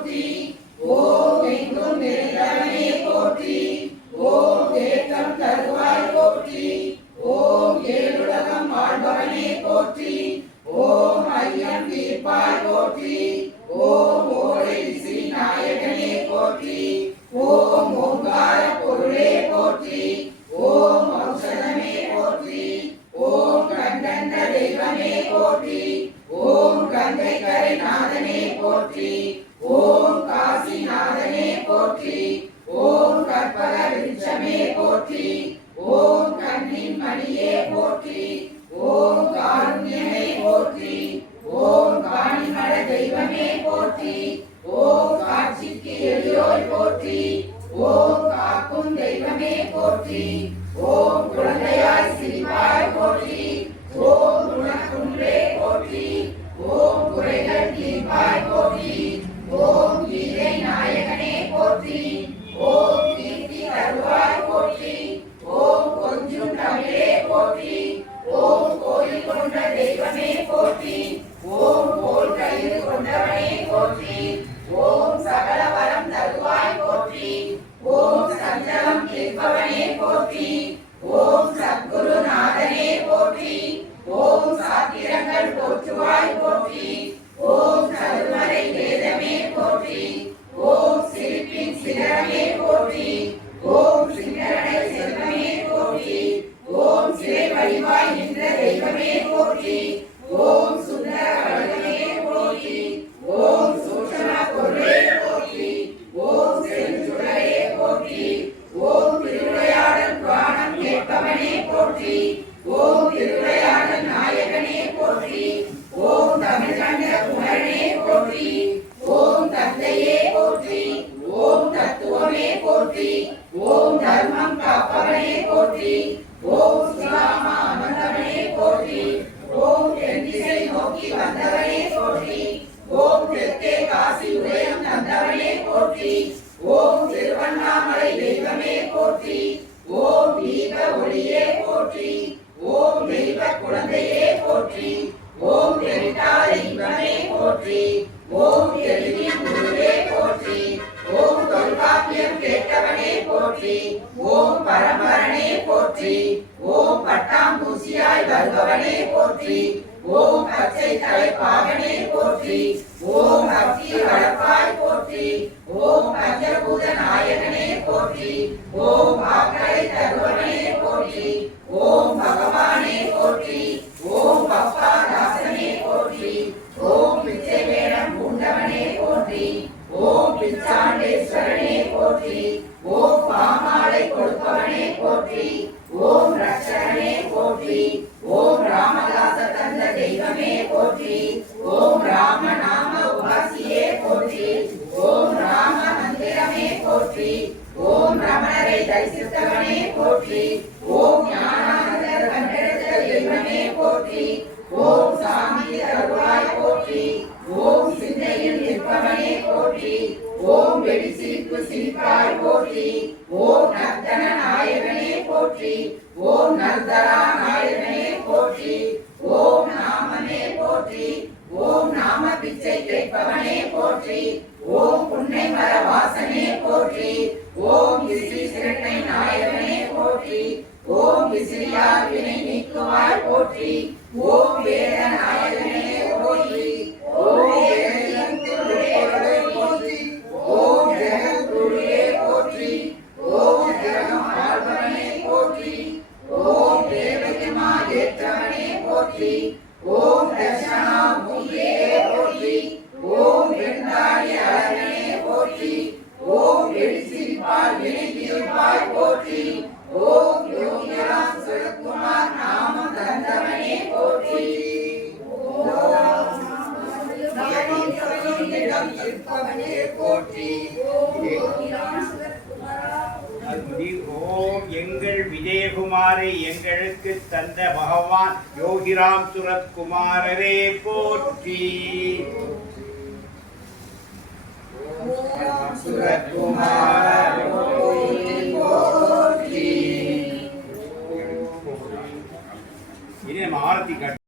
போற்றி ஓம் எங்கும் நிறைந்தவனே போற்றி ஓம் ஏற்றம் தருவாய் போற்றி ஓம் ஏழுலகம் ஆள்பவனே போற்றி ஓம் ஐயம் தீர்ப்பாய் போற்றி ஓம் ஓடை ஸ்ரீ நாயகனே போற்றி ஓம் ஓங்கார பொருளே போற்றி ஓம் ஔஷதமே போற்றி ஓம் கண்கண்ட தெய்வமே போற்றி ஓம் கங்கை கரை நாதனே போற்றி ஓம் காசிநாதனே போற்றி ஓம் கற்பக விருட்சமே போற்றி ஓம் கண்ணின் மணியே போற்றி ஓம் காருண்யமே போற்றி ஓம் காணிமட தெய்வமே போற்றி ஓம் காட்சிக்கு எளியோய் போற்றி ஓம் காக்கும் தெய்வமே போற்றி ஓம் குழந்தையாய் சிரிப்பாய் போற்றி ஓம் குணக்குன்றே போற்றி ஓம் குறைகள் தீர்ப்பாய் போற்றி ஓம் கீதை நாயகனே போற்றி ஓம் கீர்த்தி தருவாய் போற்றி ஓம் கொஞ்சம் தமிழே போற்றி ஓம் கோயில் கொண்ட தெய்வமே போற்றி ஓம் கோல் கயிறு கொண்டவனே போற்றி ஓம் சகல வரம் தருவாய் போற்றி ஓம் சஞ்சலம் கேட்பவனே போற்றி ஓம் சத்குருநாதனே போற்றி ஓம் சாத்திரங்கள் போற்றுவாய் போற்றி ஓம் சதுமறை வேதமே போற்றி ஓம் சிரிப்பின் சிகரமே போற்றி ஓம் சிங்கரணை செல்வமே போற்றி ஓம் சிறை வழிவாய் நின்ற தெய்வமே போற்றி ஓம் சுந்தர வடிவமே போற்றி ஓம் சூட்சம பொருளே போற்றி ஓம் செஞ்சுடரே போற்றி ஓம் திருவிளையாடல் புராணம் கேட்பவனே போற்றி ஓம் திருவிளையாடல் நாயகனே போற்றி ஓம் தமிழ் கண்ட குமரனே போற்றி ஓம் தந்தையே போற்றி ஓம் தத்துவமே போற்றி ஓம் தர்மம் காப்பவனே போற்றி ஓம் சிவாமா அமர்ந்தவனே போற்றி ஓம் தென்திசை நோக்கி வந்தவனே போற்றி ஓம் தெற்கே காசி உதயம் தந்தவனே போற்றி ஓம் திருவண்ணாமலை தெய்வமே போற்றி ஓம் தீப ஒளியே போற்றி ஓம் தெய்வ குழந்தையே போற்றி ஓம் தெளித்தாத இன்பமே போற்றி ஓம் தெளிவின் குருவே போற்றி ஓம் தொல்காப்பியம் கேட்டவனே போற்றி ஓம் பரம்பரனே போற்றி ஓம் பட்டாம்பூசியாய் வருபவனே போற்றி ஓம் பச்சை தலைப்பாகனே போற்றி ஓம் பக்தி வளர்ப்பாய் போற்றி ஓம் பஞ்சபூத நாயகனே போற்றி ஓம் வாக்களை தருவனே போற்றி ஓம் பகவானே போற்றி ஓம் பப்பா தாசனே போற்றி ஓம் பிச்சை வேடம் பூண்டவனே போற்றி ஓம் பிச்சாண்டேஸ்வரனே போற்றி ஓம் பாமாலை கொடுப்பவனே போற்றி ஓம் ரட்சகனே போற்றி ஓம் ராமதாச தந்த தெய்வமே போற்றி ஓம் ராம நாம உபாசியே போற்றி ஓம் ராம மந்திரமே போற்றி ஓம் ரமணரை தரிசித்தவனே போற்றி ஓம் ஞானானந்தர் கண்டெடுத்த தெய்வமே போற்றி ஓம் சாமி தருவாய் போற்றி ஓம் சிந்தையில் நிற்பவனே போற்றி ஓம் வெடி சிரிப்பு சிரிப்பாய் போற்றி ஓம் நர்த்தன நாயகனே போற்றி ஓம் நர்தரா நாயகனே போற்றி ஓம் நாமமே போற்றி ஓம் நாம பிச்சை கேட்பவனே போற்றி ஓம் புன்னை மர வாசனே போற்றி ஓம் விசிறி சிரட்டை நாயகனே போற்றி ஓம் விசிறியார் வினை நீக்குவாய் போற்றி ஓம் வேத நாயகனே போற்றி ஓம் போற்றி ஓம் ஜெகத்குருவே போற்றி ஓம் ஜெகம் ஆழ்வனே போற்றி ஓம் தேவகிமா ஏற்றவனே போற்றி ஓம் தர்ஷனா மூலியே போற்றி ஓம் வெண்டாடி அழகனே போற்றி ஓம் எழுசிரிப்பால் வினைத்திருப்பாய் போற்றி ஓம் யோகிராம் சுரத்குமார் நாமம் தந்தவனே போற்றி இருப்பவனே போற்றி ஓம் எங்கள் விஜயகுமாரை எங்களுக்கு தந்த பகவான் யோகிராம் சுரத்குமாரரே போற்றி. சுரத்குமார்